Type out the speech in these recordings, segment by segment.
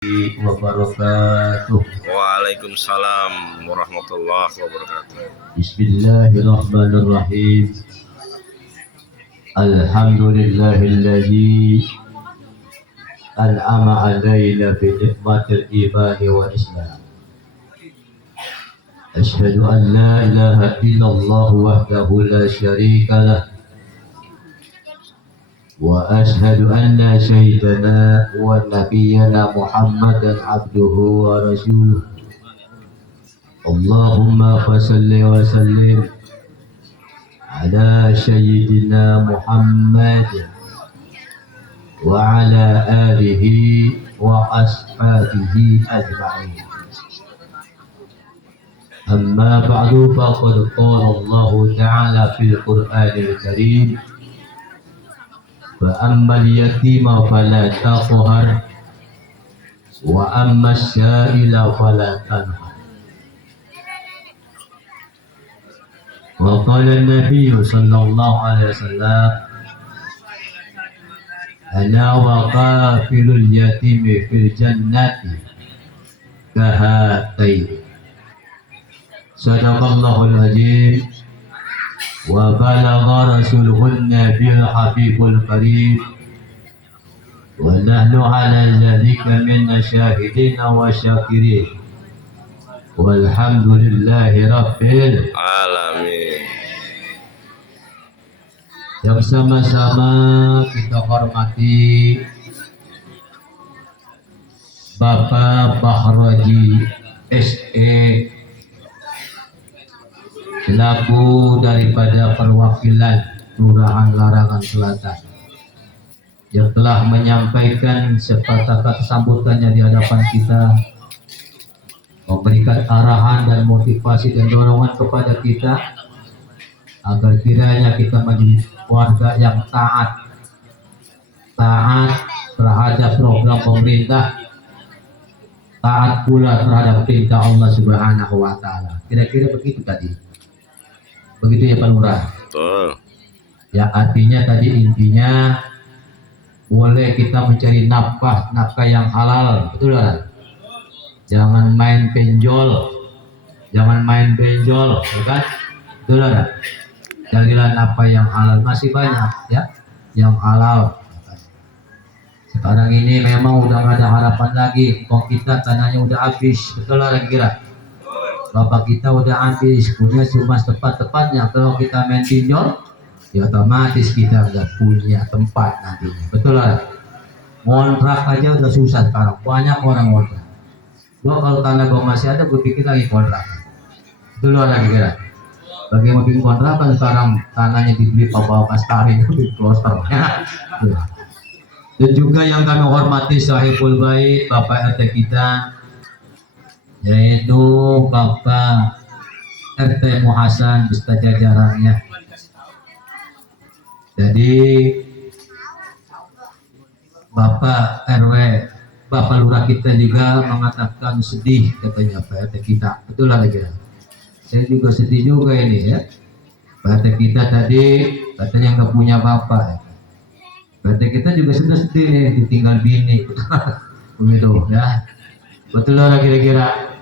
wabarakatuh. Waalaikumsalam warahmatullahi wabarakatuh. Bismillahirrahmanirrahim. Alhamdulillahilladzi an'ama 'alaina bi ni'matil imani wal islam. Asyhadu an la ilaha illallah wahdahu la syarika lah. Wa ashhadu anna sayyidana wa nabiyyana Muhammadan abduhu wa rasuluh. Allahumma fasalli wa sallim ala sayyidina Muhammad wa ala alihi wa ashabihi ajma'in. Amma ba'du, faqad qala Allah ta'ala fil Qur'anil Karim, فأما اليتيم فلا تقهر وأما السائل فلا تنهر. وقال النبي صلى الله عليه وسلم أنا وقافل اليتيم في الجنة كهاتين. صدق الله العظيم وبلغ رسوله النبي الحبيب الكريم ونحن على ذلك من الشاهدين والشاكرين والحمد لله رب Alamin. Yang sama-sama kita hormati Bapak Bahraji SE selaku daripada perwakilan Kelurahan Larangan Selatan yang telah menyampaikan sepatah sambutannya di hadapan kita, memberikan arahan dan motivasi dan dorongan kepada kita agar kiranya kita menjadi warga yang taat terhadap program pemerintah, taat pula terhadap perintah Allah Subhanahu wa Ta'ala. Kira-kira begitu tadi. Begitu ya Pak Lurah? Betul. Ya, artinya tadi intinya boleh kita mencari nafkah yang halal, betul kan? Jangan main benjol, ya kan? Betul kan? Carilah nafkah yang halal, masih banyak ya yang halal. Sekarang ini memang udah gak ada harapan lagi, kok kita tanahnya udah habis, betul lah kira. Bapak kita udah habis, punya cuma tepat-tepatnya kalau kita main pinjol, ya otomatis kita udah punya tempat nantinya, betul lah. Kontrak aja udah susah sekarang, banyak orang kontrak. Gua kalau tanah gua masih ada, gua bikin lagi kontrak, betul lah kira. Bagi yang bikin kontrak kan sekarang tanahnya dibeli Bapak Kastari di kloster. Dan juga yang kami hormati sahibul bait, Bapak RT kita, yaitu Bapak RT Muhasan beserta jajarannya. Jadi Bapak RW, Bapak Lurah kita juga mengatakan sedih katanya Pak RT kita. Betul lah ya. Saya juga sedih juga ini ya. Pak RT kita tadi katanya nggak punya bapak ya. Pak RT kita juga sudah sedih nih ditinggal bini. Begitu ya. Betul lah kira-kira.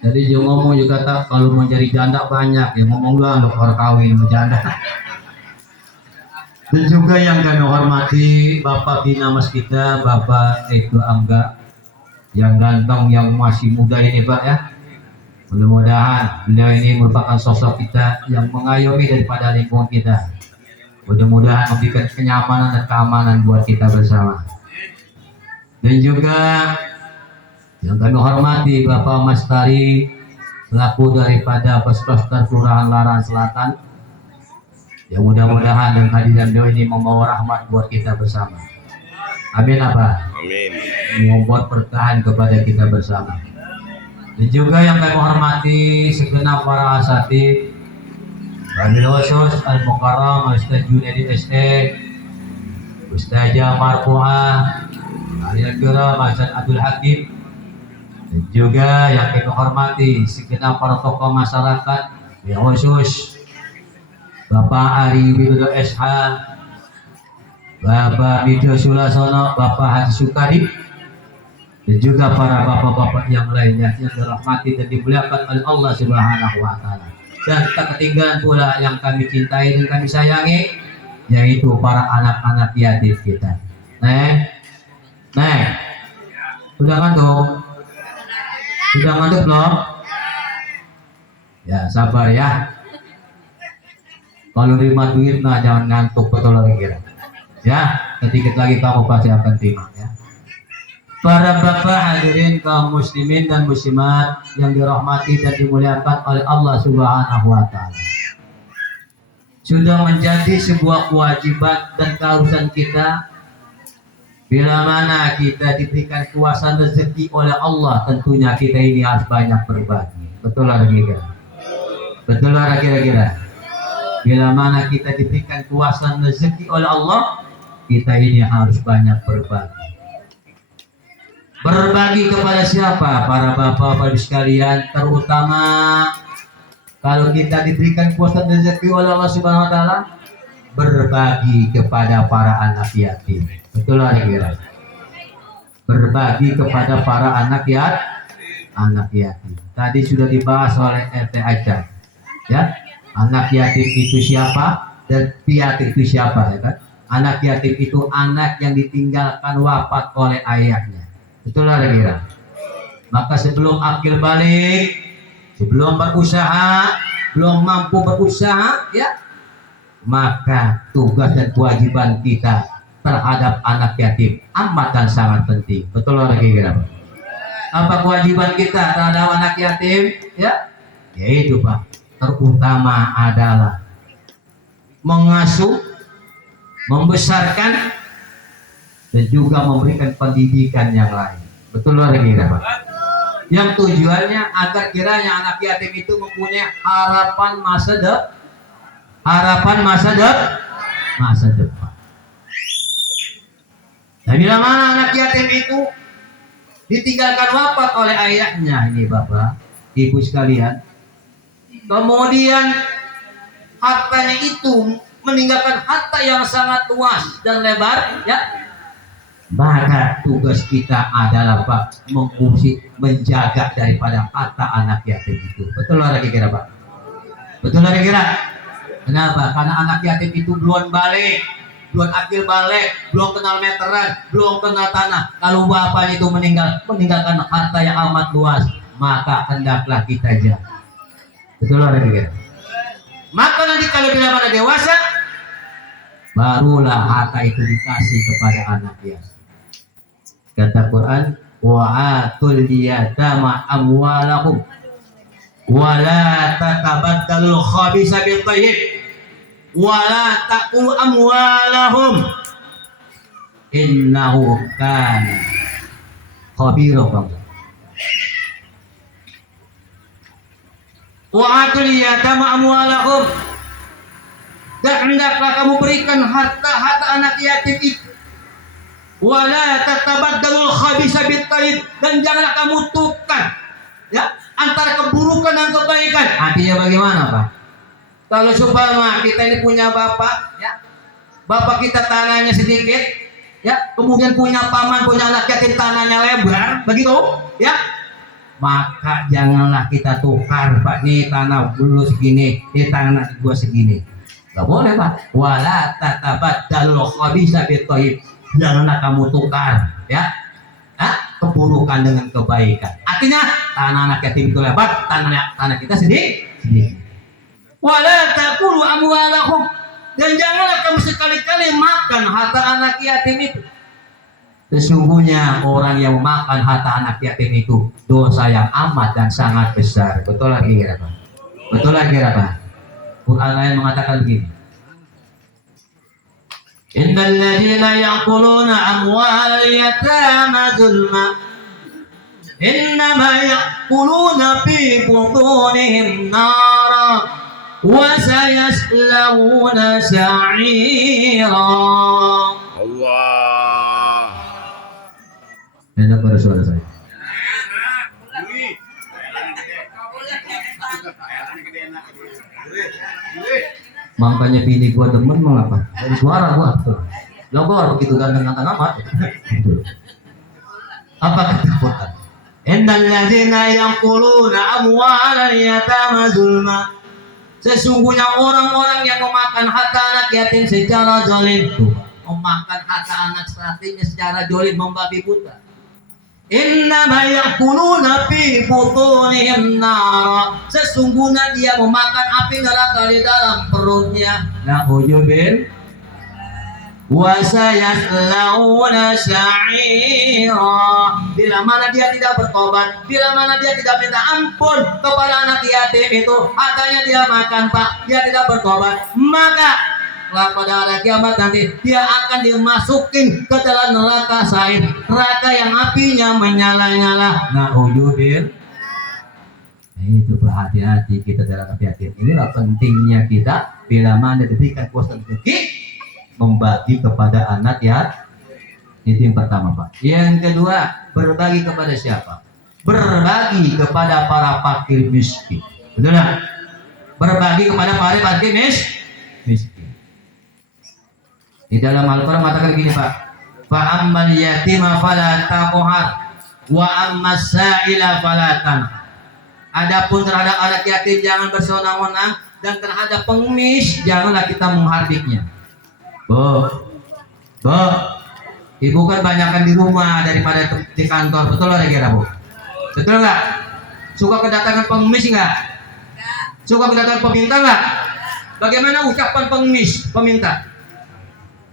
Jadi dia ngomong juga tak kalau mau cari janda banyak ya, ngomong doang orang kawin mau janda. Dan juga yang kami hormati Bapak Binamas kita, Bapak Eko Angga yang ganteng, yang masih muda ini Pak ya. Mudah-mudahan beliau ini merupakan sosok kita yang mengayomi daripada lingkungan kita. Mudah-mudahan memberikan kenyamanan dan keamanan buat kita bersama. Dan juga yang kami hormati Bapak Mas Tari selaku daripada Puskesmas Kelurahan Larangan Selatan, yang mudah-mudahan dengan kehadiran beliau ini membawa rahmat buat kita bersama. Amin apa? Amin. Membuat bertahan kepada kita bersama. Dan juga yang kami hormati segenap para asatid, Wabil Khusus Al-Mukarram Ustaz Junaidi SE, Ustazah Marfu'ah, Aliyah Kira Hasan Abdul Hakim, dan juga yang kami hormati segenap para tokoh masyarakat, yang khusus Bapak Ari Widodo SH, Bapak Widyo Sulasono, Bapak Haji Sukadi, dan juga para bapak-bapak yang lainnya yang dirahmati dan dimuliakan oleh Allah Subhanahu wa taala. Dan tak ketinggalan pula yang kami cintai dan kami sayangi, yaitu para anak-anak yatim kita. Neng, udah ngantuk? Sudah ngantuk belum? Ya sabar ya. Kalau terima duit nah jangan ngantuk, betul lagi kira. Ya, sedikit lagi kamu pasti akan terima ya. Para bapak hadirin kaum muslimin dan muslimat yang dirahmati dan dimuliakan oleh Allah Subhanahu wa taala. Sudah menjadi sebuah kewajiban dan keharusan kita bila mana kita diberikan kuasa rezeki oleh Allah, tentunya kita ini harus banyak berbagi. Betul lah kira-kira. Betul lah kira-kira. Bila mana kita diberikan kuasa rezeki oleh Allah, kita ini harus banyak berbagi. Berbagi kepada siapa? Para bapak-bapak sekalian, terutama kalau kita diberikan kuasa rezeki oleh Allah Subhanahu wa taala, berbagi kepada para anak yatim. Betul lah kira. Berbagi kepada para anak yatim. Tadi sudah dibahas oleh RT Acan. Ya, anak yatim itu siapa dan piatu itu siapa, ya kan? Anak yatim itu anak yang ditinggalkan wafat oleh ayahnya. Betul lah kira. Maka sebelum akil balik, sebelum berusaha, belum mampu berusaha, ya, maka tugas dan kewajiban kita terhadap anak yatim amat dan sangat penting. Betul lah kira. Apa kewajiban kita terhadap anak yatim? Ya, yaitu Pak, terutama adalah mengasuh, membesarkan, dan juga memberikan pendidikan yang lain. Betul lah kira Pak. Yang tujuannya agar kiranya anak yatim itu mempunyai harapan masa depan. Dan bila mana anak yatim itu ditinggalkan wafat oleh ayahnya, ini Bapak, Ibu sekalian, kemudian hartanya itu meninggalkan harta yang sangat luas dan lebar, ya, maka tugas kita adalah Pak menjaga daripada harta anak yatim itu. Betul lah kira Pak. Betul lah kira. Kenapa? Karena anak yatim itu belum balik, belum akil balik, belum kenal meteran, belum kenal tanah. Kalau bapaknya itu meninggalkan harta yang amat luas, maka hendaklah kita jaga. Betul lah kira. Maka nanti kalau bila mana dewasa, barulah harta itu dikasih kepada anak yatim. Kata Quran, wa'atul yatama amwalahum wa la tatabaddalul khabisa bil thayyib wa la taqul amwalahum innahu kana khabiran. Wa'atul yatama amwalahum, dan hendaklah kamu berikan harta anak yatim itu. Wala tatabaddalul khabisa bit thayyib, dan janganlah kamu tukar, ya, antara keburukan dan kebaikan. Artinya bagaimana Pak? Kalau supaya kita ini punya bapak, ya, bapak kita tanahnya sedikit, ya, kemudian punya paman, punya anak yatim tanahnya lebar, begitu, ya, maka janganlah kita tukar, Pak, nih tanah dulu segini, tanah gua segini. Gak boleh Pak. Wala tatabaddalul khabisa bit thayyib, janganlah kamu tukar, ya, keburukan dengan kebaikan. Artinya tanah anak yatim itu lebar, tanah kita sedikit. Wala taqulu amwalahum, dan janganlah kamu sekali-kali makan harta anak yatim itu. Sesungguhnya orang yang memakan harta anak yatim itu dosa yang amat dan sangat besar. Betul lagi kira Pak. Betul lagi kira Pak. Quran lain mengatakan begini. Innal ladzina yaquluna amwal yatama zulma innama yaquluna fi butunihim nara wa sayaslawuna sa'ira. Allah. Enak pada suara saya. Makanya bini gua demen mengapa? Dari suara gua tuh. Lo gua begitu ganteng-ganteng amat. Apa kata Innal ladzina yaquluna amwalal yatama zulma. Sesungguhnya orang-orang yang memakan harta anak yatim secara zalim, memakan harta anak yatim secara zalim, membabi buta. Innama yaquluna fi butunihim nar. Sesungguhnya dia memakan api neraka di dalam perutnya. Na'udzubil wa sayaslawna sa'ira. Bila mana dia tidak bertobat, bila mana dia tidak minta ampun kepada anak yatim itu, hartanya dia makan Pak, dia tidak bertobat, maka pada hari kiamat nanti dia akan dimasukin ke dalam neraka sa'ir, neraka yang apinya menyala-nyala. Na'udzubil. Itu berhati-hati kita dalam yatim. Inilah pentingnya kita bila mana diberikan kuasa rezeki membagi kepada anak ya. Itu yang pertama Pak. Yang kedua, berbagi kepada siapa? Berbagi kepada para fakir miskin. Betul nggak? Berbagi kepada para fakir miskin. Di dalam Al-Quran mengatakan gini Pak. Fa ammal yatima fala taqhar wa ammas sa'ila fala tanhar. Adapun terhadap anak yatim jangan bersenang-senang, dan terhadap pengemis janganlah kita menghardiknya. Bu, ibu kan banyakkan di rumah daripada di kantor, betul nggak kira Bu? Betul nggak? Suka kedatangan pengemis nggak? Suka kedatangan peminta nggak? Bagaimana ucapan pengemis, peminta?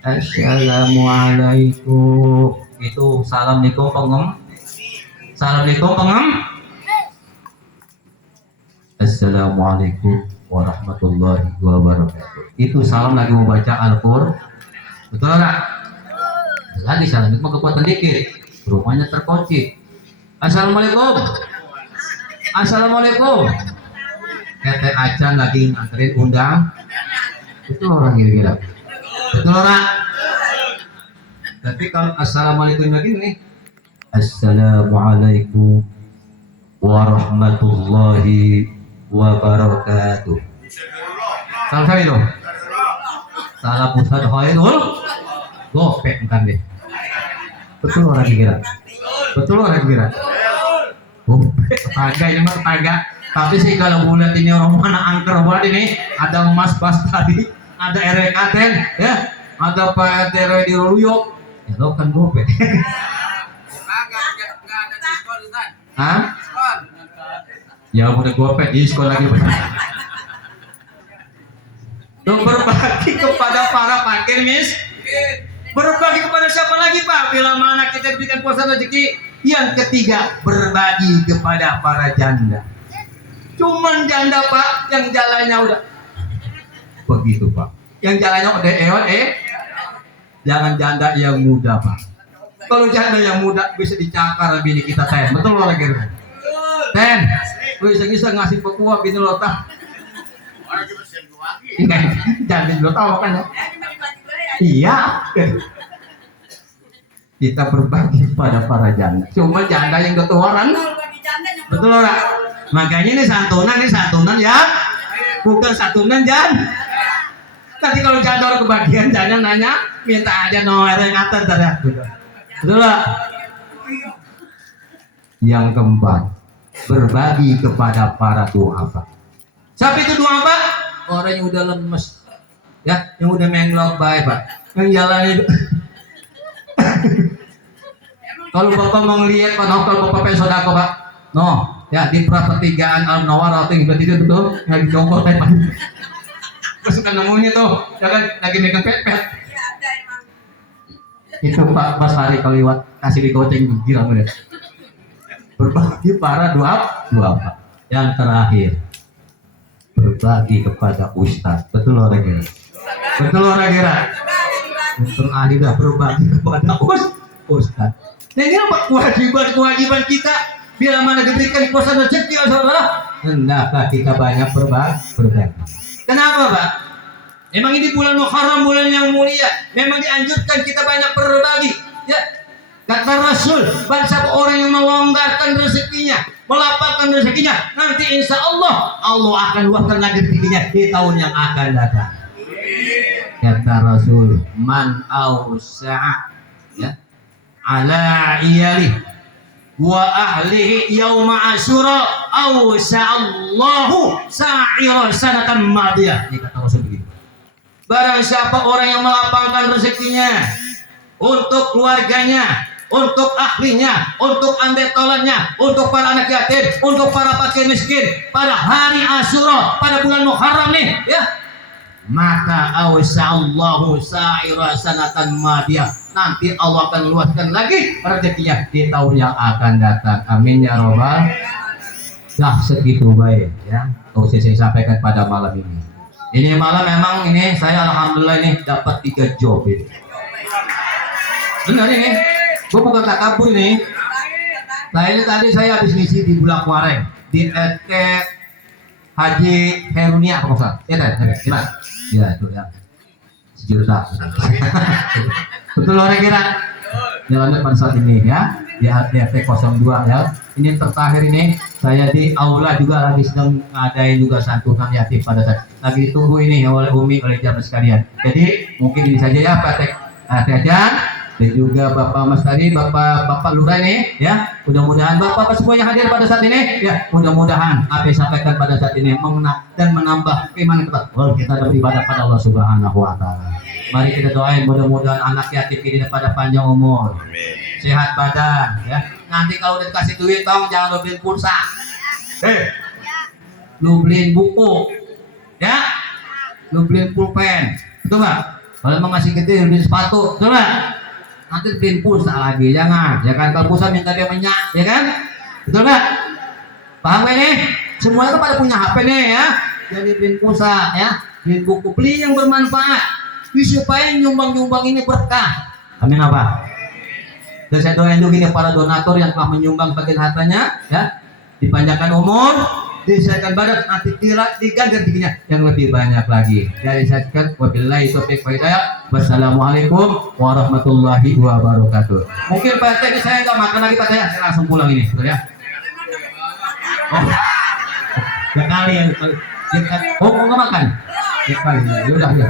Assalamualaikum. Itu assalamualaikum pengem. Assalamualaikum pengem. Assalamualaikum warahmatullahi wabarakatuh. Itu salam lagi membaca Al-Qur'an. Betul nggak? Lagi salam itu kekuatan dikit, rumahnya terkunci. Assalamualaikum. Assalamualaikum. Kete acan lagi nganterin undang. Itu orang kira-kira. Betul nggak? Tapi kalau assalamualaikum lagi nih, assalamualaikum warahmatullahi wabarakatuh. Salam saya dong. Salam Ustaz Khairul. Gopek kan deh. Betul orang kira. Betul orang kira. Gopek tetangga ini mah tetangga. Tapi sih kalau bulat ini orang mana angker buat ini, ada Mas Bas tadi, ada RK ya, ada Pak RT di Roluyok. Ya lo kan gopek. Hah? Ya udah gopek di sekolah lagi. Dong berbagi kepada para fakir miskin. Berbagi kepada siapa lagi Pak? Bila mana kita berikan kuasa rezeki. Yang ketiga, berbagi kepada para janda. Cuman janda Pak, yang jalannya udah begitu Pak. Yang jalannya udah jangan janda yang muda Pak. Kalau janda yang muda bisa dicakar bini kita Ten. Betul loh lagi Ten. Bisa ngasih pekuah gini loh tah. Jangan lo tahu kan ya. Iya. Kita berbagi pada para janda. Cuma janda yang ketuaran. Betul nggak? Makanya ini santunan ya. Bukan santunan janda. Nanti kalau janda orang kebagian jangan nanya, minta aja nomor yang atas tadi. Betul nggak? Yang keempat, berbagi kepada para duafa. Siapa itu duafa? Orang yang udah lemes, ya, yang udah menglok baik Pak, yang jalan itu. Kalau Bapak mau ngelihat kalau Bapak pengen sodako Pak, no, ya di pertigaan Al Nawar atau gitu itu betul, yang dicombol Pak. Terus kan nemunya tuh, ya kan lagi megang pet. Itu Pak pas hari kalau lewat kasih digoceng gila bener. Berbagi para duafa. Yang terakhir, berbagi kepada ustaz. Betul orang kira. Betul orang kira. Untuk ahli dah berbagi kepada ustaz. Nah ini apa kewajiban kita bila mana diberikan kuasa rezeki Allah. Hendaklah kita banyak berbagi. Kenapa Pak? Memang ini bulan Muharram, bulan yang mulia. Memang dianjurkan kita banyak berbagi. Ya. Kata Rasul, bangsa orang yang melonggarkan rezekinya, melapangkan rezekinya, nanti insya Allah akan luaskan lagi rezekinya di tahun yang akan datang. Kata Rasul, man ausa'a ya ala iyali wa ahlihi yauma asyura aw sa'allahu sa'ira sanatan madiyah. Ini kata Rasul begitu. Barang siapa orang yang melapangkan rezekinya untuk keluarganya, untuk ahlinya, untuk andetolannya, untuk para anak yatim, untuk para fakir miskin pada hari Asyura, pada bulan Muharram nih, ya, maka awsa'allahu sa'ira sanatan madiyah, nanti Allah akan luaskan lagi rezekinya di tahun yang akan datang. Amin ya robbal. Nah segitu baik ya, saya sampaikan pada malam ini. Ini malam memang ini saya alhamdulillah ini dapat 3 job ini. Benar ini, gue bukan takabur nih. Nah ini tadi saya habis ngisi di Bulakwareng di RT Haji Herunia apa kok? Ya itu ya. Sejuta. Betul orang kira. Jalannya pada saat ini ya di RT 02 ya. Ini terakhir ini saya di aula juga lagi sedang ngadain juga santunan yatim pada saat lagi ditunggu ini oleh Umi oleh jamaah sekalian. Jadi mungkin ini saja ya Pak Tejan dan juga Bapak Mas tadi, Bapak Lurah ini ya. Mudah-mudahan Bapak semuanya hadir pada saat ini ya. Mudah-mudahan apa yang sampaikan pada saat ini mengenal dan menambah keimanan kita. Kita beribadah pada Allah Subhanahu wa taala. Mari kita doain mudah-mudahan anak yatim ini pada panjang umur. Amin. Sehat badan ya. Nanti kalau udah dikasih duit tolong jangan lu beliin pulsa. Lu beliin buku. Ya. Lu beliin pulpen. Betul Pak? Kalau mau ngasih gede beliin sepatu. Betul Pak? Nanti beliin pulsa lagi, jangan ya kan, kalau pulsa minta dia minyak ya kan, betul nggak? Paham ini? Semuanya kan pada punya HP nih ya, jadi beliin pulsa ya, beliin buku, beli yang bermanfaat supaya nyumbang ini berkah. Amin apa? Dan saya doain juga nih para donatur yang telah menyumbang bagian hartanya ya, dipanjangkan umur, disediakan badan, nanti diganti rezekinya yang lebih banyak lagi. Dari saya wabillahi taufiq wal hidayah. Wassalamualaikum warahmatullahi wabarakatuh. Mungkin Pak RT ini saya nggak makan lagi Pak saya langsung pulang ini, betul ya? Oh, ya kali ya. Oh, mau nggak makan? Ya kali ya. Udah ya.